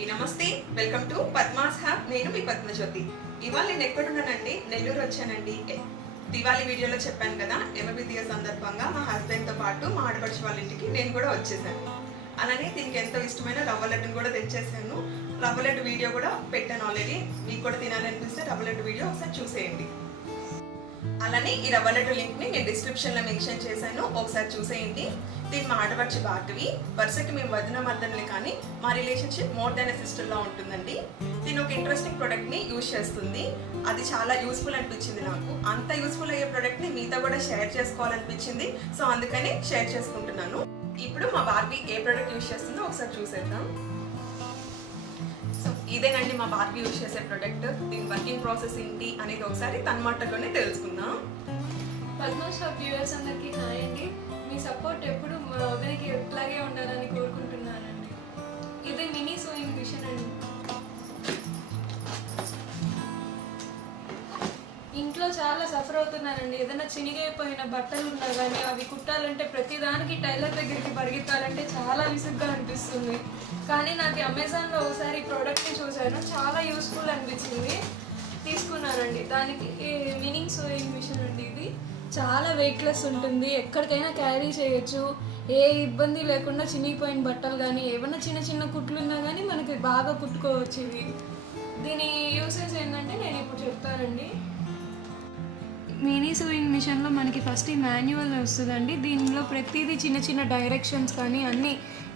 అందరికీ నమస్తే. Welcome to Padma's హ్యాబ్ నేను మీ పద్మజ్యోతి. ఇవాళ నేను ఎక్కడున్నానండి? నెల్లూరు వచ్చానండి. దివాళీ వీడియోలో చెప్పాను కదా యమబిదియ సందర్భంగా మా హస్బెండ్తో పాటు మా ఆడపడిచి వాళ్ళ ఇంటికి నేను కూడా వచ్చేసాను. అలానే దీనికి ఎంతో ఇష్టమైన రవ్వ లడ్డును కూడా తెచ్చేసాను. రవ్వ లడ్డు వీడియో కూడా పెట్టాను ఆల్రెడీ మీకు కూడా తినాలనిపిస్తే రవ్వ లడ్డు వీడియో ఒకసారి చూసేయండి. అలానే ఈ రవ్వ లడ్డు లింక్ని నేను డిస్క్రిప్షన్లో మెన్షన్ చేశాను. ఒకసారి చూసేయండి. దీని మా ఆడపడుచు భార్గవి వరుసకి మేము వదిన మర్దనలే కానీ మా రిలేషన్షిప్ మోర్ దెన్ సిస్టర్ లా ఉంటుందండి. దీని ఒక ఇంట్రెస్టింగ్ ప్రొడక్ట్ని యూజ్ చేస్తుంది. అది చాలా యూస్ఫుల్ అనిపించింది నాకు. అంత యూస్ఫుల్ అయ్యే ప్రొడక్ట్ని మీతో కూడా షేర్ చేసుకోవాలనిపించింది. సో అందుకని షేర్ చేసుకుంటున్నాను. ఇప్పుడు మా బార్బీ ఏ ప్రొడక్ట్ యూజ్ చేస్తుందో ఒకసారి చూసేద్దాం. ఇదేనండి మా బార్బీ యూజ్ చేసే ప్రొడక్ట్ దీని వర్కింగ్ ప్రాసెస్ ఏంటి అనేది ఒకసారి తన మాటల్లోనే తెలుసుకుందాం. పద్మ షాప్ వ్యూవర్స్ అందరికీ హాయ్ అండి. మీ సపోర్ట్ ఎప్పుడు మా వదినకి ఎట్లాగే ఉండాలని కోరుకుంటున్నానండి. ఇది మినీ సోయింగ్ మిషన్ అండి. ఇంట్లో చాలా సఫర్ అవుతున్నానండి. ఏదైనా చినిగైపోయిన బట్టలు ఉన్నా కానీ అవి కుట్టాలంటే ప్రతిదానికి టైలర్ దగ్గరికి అంటే చాలా విసుగ్గా అనిపిస్తుంది. కానీ నాకు అమెజాన్లో ఒకసారి ఈ ప్రోడక్ట్ని చూశాను. చాలా యూస్ఫుల్ అనిపించింది. తీసుకున్నానండి. దానికి మినింగ్ సోయింగ్ మిషన్ అండి ఇది. చాలా వెయిట్లెస్ ఉంటుంది. ఎక్కడికైనా క్యారీ చేయొచ్చు. ఏ ఇబ్బంది లేకుండా చినిగిపోయిన బట్టలు కానీ ఏమన్నా చిన్న చిన్న కుట్లు ఉన్నా కానీ మనకి బాగా కుట్టుకోవచ్చు ఇవి. దీని యూసేజ్ ఏంటంటే నేను ఇప్పుడు చెప్తానండి. మినీ సూయింగ్ మిషన్లో మనకి ఫస్ట్ ఈ మాన్యువల్ వస్తుందండి. దీనిలో ప్రతిదీ చిన్న చిన్న డైరెక్షన్స్ కానీ అన్నీ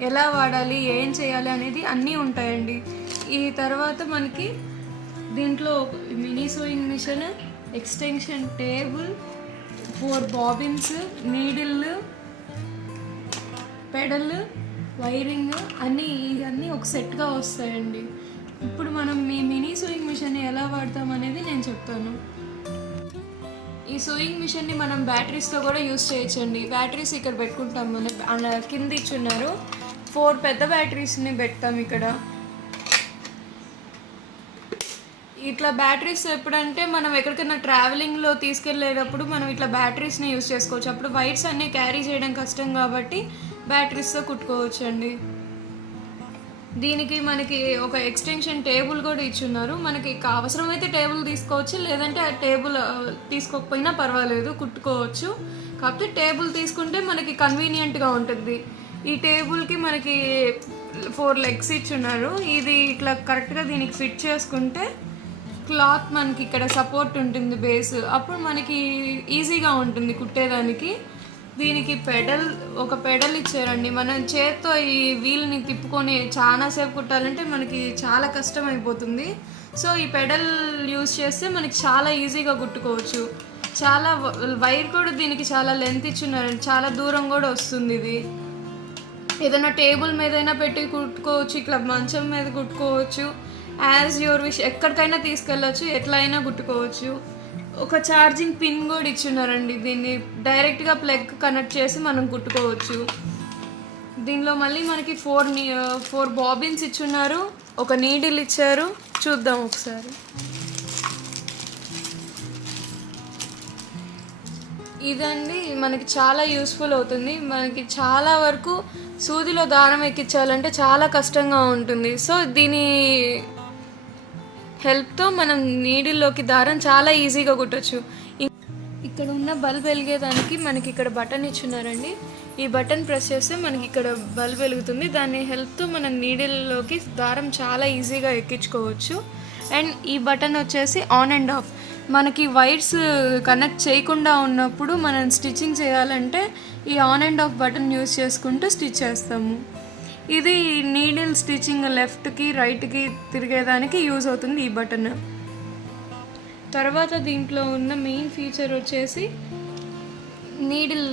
ఎలా వాడాలి ఏం చేయాలి అనేది అన్నీ ఉంటాయండి. ఈ తర్వాత మనకి దీంట్లో mini sewing machine extension table four bobbins needle pedal wiring అన్నీ ఇవన్నీ ఒక సెట్గా వస్తాయండి. ఇప్పుడు మనం మీ మినీ సూయింగ్ మిషన్ ఎలా వాడతాం అనేది నేను చెప్తాను. ఈ సూయింగ్ మిషన్ని మనం బ్యాటరీస్తో కూడా యూస్ చేయొచ్చండి. బ్యాటరీస్ ఇక్కడ పెట్టుకుంటాం. మనం కింద ఇచ్చున్నారు. ఫోర్ పెద్ద బ్యాటరీస్ని పెడతాం ఇక్కడ. ఇట్లా బ్యాటరీస్ ఎప్పుడంటే మనం ఎక్కడికైనా ట్రావెలింగ్లో తీసుకెళ్ళేటప్పుడు మనం ఇట్లా బ్యాటరీస్ని యూస్ చేసుకోవచ్చు. అప్పుడు వైర్స్ అన్నీ క్యారీ చేయడం కష్టం కాబట్టి బ్యాటరీస్తో కుట్టుకోవచ్చు అండి దీనికి మనకి ఒక ఎక్స్టెన్షన్ టేబుల్ కూడా ఇచ్చున్నారు. మనకి అవసరమైతే టేబుల్ తీసుకోవచ్చు లేదంటే ఆ టేబుల్ తీసుకోకపోయినా పర్వాలేదు కుట్టుకోవచ్చు. కాకపోతే టేబుల్ తీసుకుంటే మనకి కన్వీనియంట్గా ఉంటుంది. ఈ టేబుల్కి మనకి ఫోర్ లెగ్స్ ఇచ్చున్నారు. ఇది ఇట్లా కరెక్ట్గా దీనికి ఫిట్ చేసుకుంటే క్లాత్ మనకి ఇక్కడ సపోర్ట్ ఉంటుంది బేస్ అప్పుడు మనకి ఈజీగా ఉంటుంది కుట్టేదానికి. దీనికి పెడల్ ఒక పెడల్ ఇచ్చారండి. మనం చేత్తో ఈ వీల్ని తిప్పుకొని చాలాసేపు కుట్టాలంటే మనకి చాలా కష్టం అయిపోతుంది సో ఈ పెడల్ యూజ్ చేస్తే మనకి చాలా ఈజీగా కుట్టుకోవచ్చు. చాలా వైర్ కూడా దీనికి చాలా లెంత్ ఇచ్చున్నారండి. చాలా దూరం కూడా వస్తుంది ఇది. ఏదైనా టేబుల్ మీదైనా పెట్టి కుట్టుకోవచ్చు ఇట్లా మంచం మీద కుట్టుకోవచ్చు. యాజ్ యువర్ విష్ ఎక్కడికైనా తీసుకెళ్ళచ్చు ఎట్లా అయినా కుట్టుకోవచ్చు. ఒక ఛార్జింగ్ పిన్ కూడా ఇచ్చున్నారండి. దీన్ని డైరెక్ట్గా ప్లగ్ కనెక్ట్ చేసి మనం కుట్టుకోవచ్చు. దీనిలో మళ్ళీ మనకి ఫోర్ ఫోర్ బాబిన్స్ ఇచ్చున్నారు. ఒక నీడిల్ ఇచ్చారు. చూద్దాం ఒకసారి. ఇదండి మనకి చాలా యూస్ఫుల్ అవుతుంది. మనకి చాలా వరకు సూదిలో దారం ఎక్కించాలంటే చాలా కష్టంగా ఉంటుంది. సో దీని హెల్ప్తో మనం నీడిల్లోకి దారం చాలా ఈజీగా కుట్టచ్చు. ఇక్కడ ఉన్న బల్బ్ వెలిగేదానికి మనకి ఇక్కడ బటన్ ఇచ్చున్నారండి. ఈ బటన్ ప్రెస్ చేస్తే మనకి ఇక్కడ బల్బ్ వెలుగుతుంది. దాని హెల్ప్తో మనం నీడిల్లోకి దారం చాలా ఈజీగా ఎక్కించుకోవచ్చు. అండ్ ఈ బటన్ వచ్చేసి ఆన్ అండ్ ఆఫ్. మనకి వైర్స్ కనెక్ట్ చేయకుండా ఉన్నప్పుడు మనం స్టిచ్చింగ్ చేయాలంటే ఈ on and off button use చేసుకుంటూ స్టిచ్ చేస్తాము. ఇది నీడిల్ స్టిచ్చింగ్ లెఫ్ట్కి రైట్కి తిరిగేదానికి యూజ్ అవుతుంది ఈ బటన్ తర్వాత దీంట్లో ఉన్న మెయిన్ ఫీచర్ వచ్చేసి నీడిల్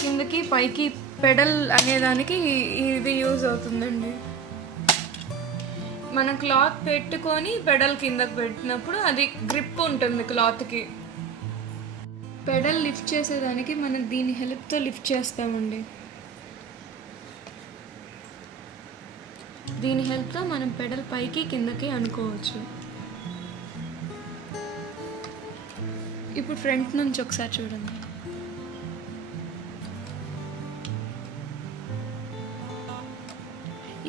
కిందకి పైకి పెడల్ అనేదానికి ఇది యూజ్ అవుతుందండి. మనం క్లాత్ పెట్టుకొని పెడల్ కిందకి పెట్టినప్పుడు అది గ్రిప్ ఉంటుంది క్లాత్కి పెడల్ లిఫ్ట్ చేసేదానికి మనం దీని హెల్ప్తో లిఫ్ట్ చేస్తామండి. దీని హెల్ప్తో మనం పెడల్ పైకి కిందకి అనుకోవచ్చు. ఇప్పుడు ఫ్రంట్ నుంచి ఒకసారి చూడండి.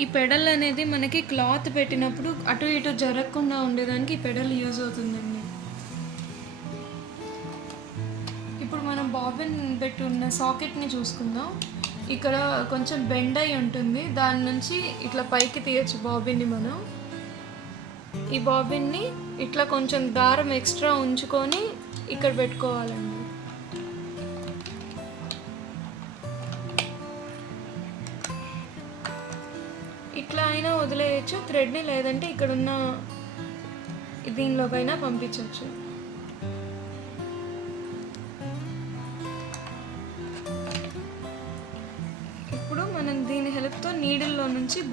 ఈ పెడల్ అనేది మనకి క్లాత్ పెట్టినప్పుడు అటు ఇటు జరగకుండా ఉండేదానికి ఈ పెడల్ యూజ్ అవుతుందండి. ఇప్పుడు మనం బాబిన్ పెట్టి ఉన్న సాకెట్ని చూసుకుందాం. ఇక్కడ కొంచెం బెండ్ అయి ఉంటుంది. దాని నుంచి ఇట్లా పైకి తీయచ్చు బాబిన్ని మనం. ఈ బాబిన్ని ఇట్లా కొంచెం దారం ఎక్స్ట్రా ఉంచుకొని ఇక్కడ పెట్టుకోవాలండి. ఇట్లా అయినా వదిలేయచ్చు. థ్రెడ్ని లేదంటే ఇక్కడున్న దీనిలోకైనా పంపించవచ్చు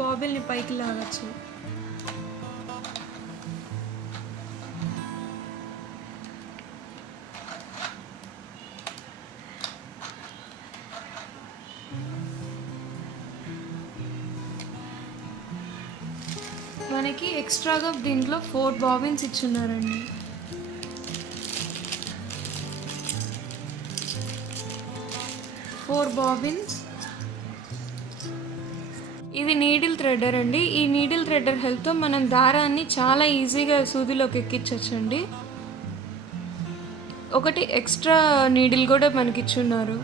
బాబిల్ని పైకి లాగచ్చు. మనకి ఎక్స్ట్రాగా దీంట్లో ఫోర్ బాబిన్స్ ఇచ్చున్నారండి. ఫోర్ బాబిన్స్ ఇది నీడిల్ థ్రెడర్ అండి. ఈ నీడిల్ థ్రెడర్ హెల్ప్తో మనం దారాన్ని చాలా ఈజీగా సూదిలోకి ఎక్కించవచ్చండి ఒకటి ఎక్స్ట్రా నీడిల్ కూడా మనకి ఇచ్చున్నారు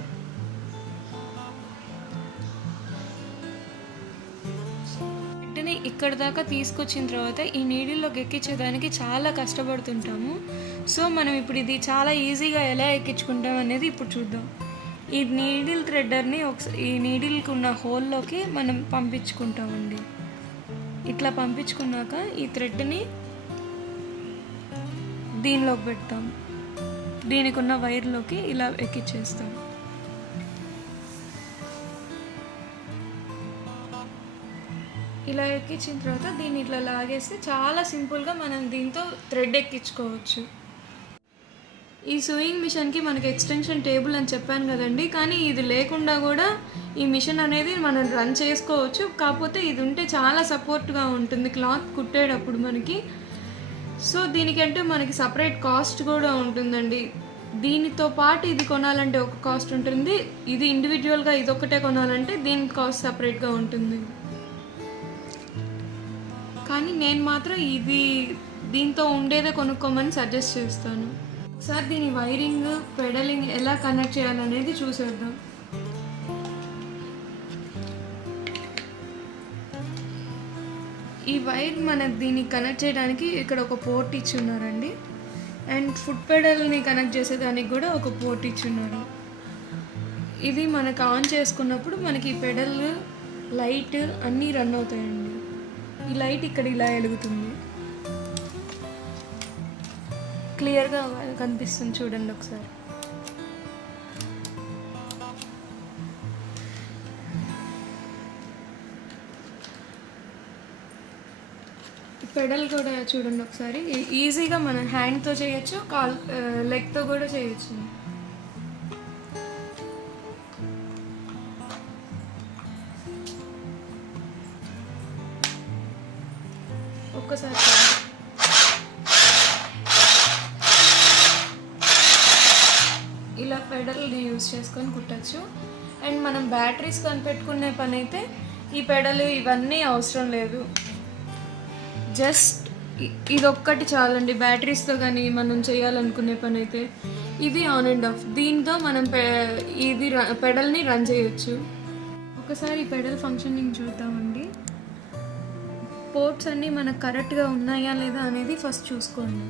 వెంటనే ఇక్కడ దాకా తీసుకొచ్చిన తర్వాత ఈ నీడిల్లోకి ఎక్కించేదానికి చాలా కష్టపడుతుంటాము. సో మనం ఇప్పుడు ఇది చాలా ఈజీగా ఎలా ఎక్కించుకుంటాం అనేది ఇప్పుడు చూద్దాం. ఈ నీడిల్ థ్రెడ్డర్ని ఒకసారి ఈ నీడిల్కి ఉన్న హోల్లోకి మనం పంపించుకుంటామండి. ఇట్లా పంపించుకున్నాక ఈ థ్రెడ్ని దీనిలోకి పెడతాం. దీనికి ఉన్న వైర్లోకి ఇలా ఎక్కిచ్చేస్తాం. ఇలా ఎక్కించిన తర్వాత దీన్ని ఇట్లా లాగేస్తే చాలా సింపుల్గా మనం దీంతో థ్రెడ్ ఎక్కించుకోవచ్చు. ఈ సూయింగ్ మిషన్కి మనకి ఎక్స్టెన్షన్ టేబుల్ అని చెప్పాను కదండి. కానీ ఇది లేకుండా కూడా ఈ మిషన్ అనేది మనం రన్ చేసుకోవచ్చు. కాకపోతే ఇది ఉంటే చాలా సపోర్ట్గా ఉంటుంది క్లాత్ కుట్టేటప్పుడు మనకి. సో దీనికంటే మనకి సపరేట్ కాస్ట్ కూడా ఉంటుందండి. దీనితో పాటు ఇది కొనాలంటే ఒక కాస్ట్ ఉంటుంది. ఇది ఇండివిజువల్గా ఇది ఒక్కటే కొనాలంటే దీనికి కాస్ట్ సపరేట్గా ఉంటుంది. కానీ నేను మాత్రం ఇది దీంతో ఉండేదే కొనుక్కోమని సజెస్ట్ చేస్తాను. సార్ దీని వైరింగ్ పెడలింగ్ ఎలా కనెక్ట్ చేయాలనేది చూసేద్దాం. ఈ వైర్ మన దీన్ని కనెక్ట్ చేయడానికి ఇక్కడ ఒక పోర్ట్ ఇచ్చి ఉన్నారండి అండ్ ఫుట్ పెడల్ని కనెక్ట్ చేసేదానికి కూడా ఒక పోర్ట్ ఇచ్చి ఉన్నారు ఇది మనకు ఆన్ చేసుకున్నప్పుడు మనకి ఈ పెడల్ లైట్ అన్నీ రన్ అవుతాయండి. ఈ లైట్ ఇక్కడ ఇలా వెలుగుతుంది. క్లియర్గా కనిపిస్తుంది చూడండి ఒకసారి. పెడల్ కూడా చూడండి ఒకసారి. ఈజీగా మనం హ్యాండ్తో చేయొచ్చు కాల్ లెగ్తో కూడా చేయొచ్చు. ఒక్కసారి. పెడల్ని యూజ్ చేసుకొని కుట్టచ్చు. అండ్ మనం బ్యాటరీస్ కనిపెట్టుకునే పని అయితే ఈ పెడలు ఇవన్నీ అవసరం లేదు. జస్ట్ ఇది ఒక్కటి చాలండి. బ్యాటరీస్తో కానీ మనం చేయాలనుకునే పని అయితే ఇది ఆన్ అండ్ ఆఫ్. దీంతో మనం పె ఇది పెడల్ని రన్ చేయొచ్చు. ఒకసారి ఈ పెడల్ ఫంక్షనింగ్ చూద్దామండి. పోర్ట్స్ అన్నీ మనకు కరెక్ట్గా ఉన్నాయా లేదా అనేది ఫస్ట్ చూసుకోండి.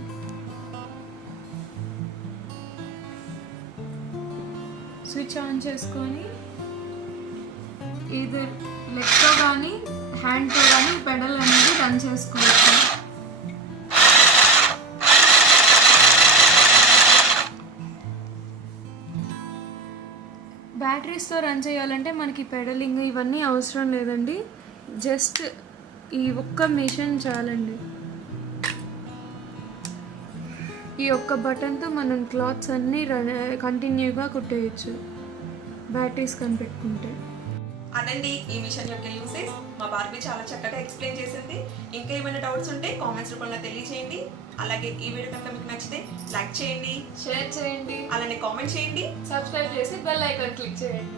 స్విచ్ ఆన్ చేసుకొని ఇది లెగ్తో కానీ హ్యాండ్తో కానీ పెడల్ అనేది రన్ చేసుకోవచ్చు. బ్యాటరీస్తో రన్ చేయాలంటే మనకి పెడలింగ్ ఇవన్నీ అవసరం లేదండి. జస్ట్ ఈ ఒక్క మిషన్ చాలండి. ఈ ఒక్క బటన్తో మనం క్లాత్స్ అన్నీ కంటిన్యూగా కుట్టేయచ్చు. బ్యాటరీస్ కనిపెట్టుకుంటే. అదండి ఈ మిషన్ యొక్క యూసేజ్ మా బార్బీ చాలా చక్కగా ఎక్స్ప్లెయిన్ చేసింది. ఇంకా ఏమైనా డౌట్స్ ఉంటే కామెంట్స్ రూపంలో తెలియజేయండి. అలాగే ఈ వీడియో కనుక మీకు నచ్చితే లైక్ చేయండి. షేర్ చేయండి. అలానే కామెంట్ చేయండి. సబ్స్క్రైబ్ చేసి బెల్ ఐకాన్ క్లిక్ చేయండి.